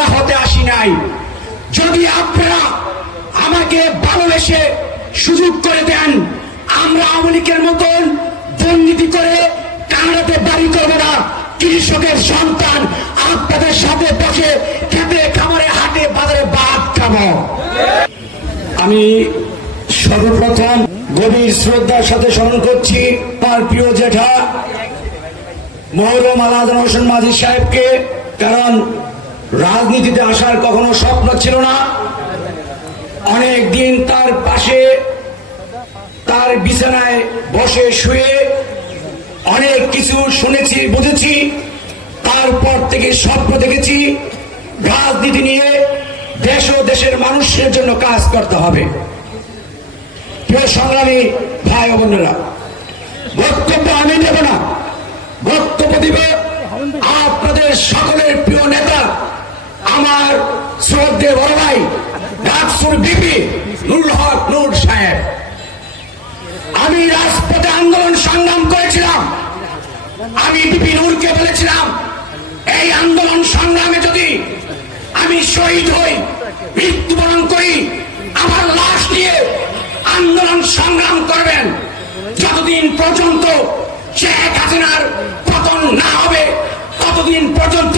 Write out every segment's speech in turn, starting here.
নেতা হতে আসি নাই। যদি আপনারা আমাকে ভালোবেসে সুযোগ করে দেন, আমরা আওয়ামী লীগের মতন দুর্নীতি করে কানাডাতে বাড়ি করব না। কৃষকের সন্তান আপনাদের সাথে বসে খেতে, খামারে, হাটে, বাজারে ভাত খাব। আমি সর্বপ্রথম গভীর শ্রদ্ধার সাথে স্মরণ করছি আমার প্রিয় জেঠা মহরম আলাদা হোসেন মাঝি সাহেবকে, কারণ রাজনীতিতে আসার কখনো স্বপ্ন ছিল না। অনেক দিন তার পাশে, তার বিছানায় বসে শুয়ে অনেক কিছু শুনেছি, বুঝেছি। তারপর থেকে স্বপ্ন দেখেছি, রাজনীতি নিয়ে দেশ ও দেশের মানুষের জন্য কাজ করতে হবে। প্রিয় সংগ্রামী ভাই বোনেরা, বক্তব্য আমি দেব না, বক্তব্য দিবে আপনাদের সকলের প্রিয় নেতা আমার শ্রদ্ধে বড় ভাই ডাকসুর বিপি নুরুল হক নুর সাহেব। আমি রাজপথে আন্দোলন সংগ্রাম করেছিলাম। আমি বিপি নূরকে বলেছিলাম, এই আন্দোলন সংগ্রামে যদি আমি শহীদ হই, মৃত্যুবরণ করি, আমার লাশ নিয়ে আন্দোলন সংগ্রাম করবেন। যতদিন পর্যন্ত শেখ হাসিনার পতন না হবে, ততদিন পর্যন্ত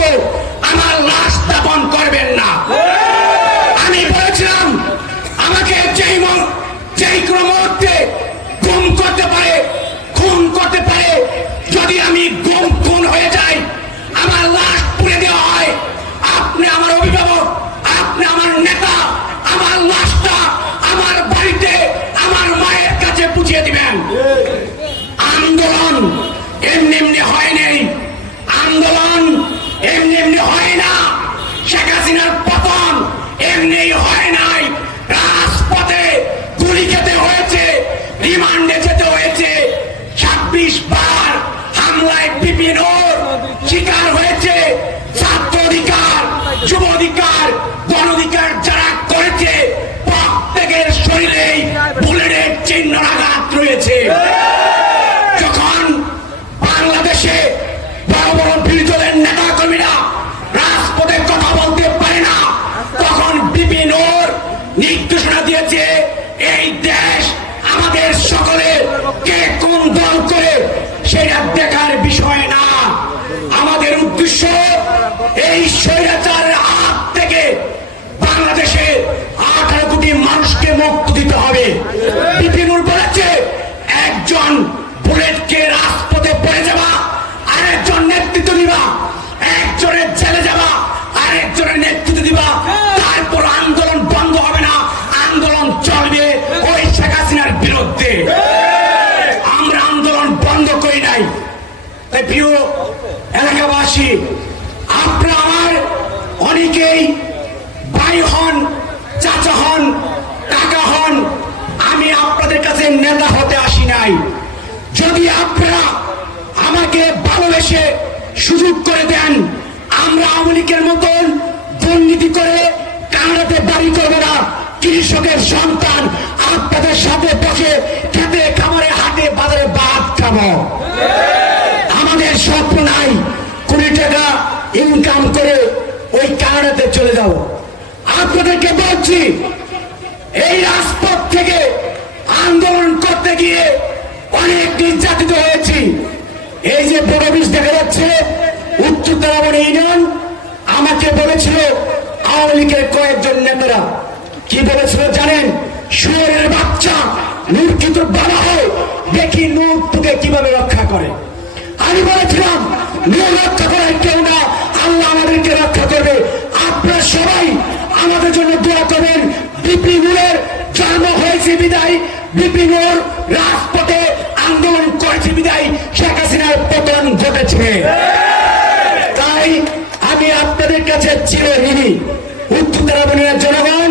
রিমান্ডে যেতে হয়েছে। ছাব্বিশ বার হামলায় বিভিন্ন শিকার হয়েছে। ছাত্র অধিকার, যুব অধিকার, গণ অধিকার যারা করেছে, প্রত্যেকের শরীরেই বুলেটের চিহ্ন আঘাত রয়েছে। যখন বাংলাদেশে বড় বড় বিরোধী নেতা কর্মীরা রাজপথে কথা বলতে পারে না, তখন বিপিন ওর নির্দেশনা দিয়েছে, এই দেশ বিরুদ্ধে আমরা আন্দোলন বন্ধ করি নাই। তাই প্রিয় এলাকাবাসী, আপনারা আমার অনেকেই ভাই হন, চাচা হন, কাকা হন, আমি আপনাদের কাছে নেতা হতে আসি নাই। যদি আপনারা আমাকে ভালোবেসে সুযোগ করে দেন, আমরা আওয়ামী লীগের মতন দুর্নীতি করে কানাডাতে বাড়ি করব না। কৃষকের সন্তান আপনাদের সাথে বসে খেতে, খামারে, হাটে, বাজারে ভাত খাব। আমাদের স্বপ্ন নাই কোটি টাকা ইনকাম করে ওই কানাডাতে চলে যাব। আপনাদেরকে বলছি, এই রাজপথ থেকে আন্দোলন করতে গিয়ে অনেক নির্যাতিত হয়েছি। এই যে বিষ দেখা যাচ্ছে, উত্তর তারাবন ইউনিয়ন, আমাকে বলেছিল আওয়ামী লীগের কয়েকজন নেতারা। কি বলেছিল জানেন? শুয়ারের বাচ্চা নূর কিন্তু বাবা হয় দেখি নূর তোকে কীভাবে রক্ষা করে। আমি বলেছিলাম, নূর রক্ষা করার কেউ না, আল্লাহ আমাদেরকে রক্ষা করবে। আপনারা সবাই আমাদের জন্য দোয়া করবেন। বিপি নূরের জন্ম হয়েছে বিদায়। বিপি নূর রাজপথে আন্দোলন করেছে বিদায়। শেখ হাসিনার পতন ঘটেছে। তাই আমি আপনাদের কাছে চিরঋণী। উত্তর জনগণ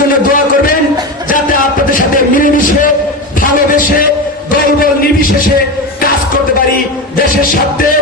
জন্য দোয়া করবেন যাতে আপনাদের সাথে মিলেমিশে, ভালোবেসে দলবল নির্বিশেষে কাজ করতে পারি দেশের স্বার্থে।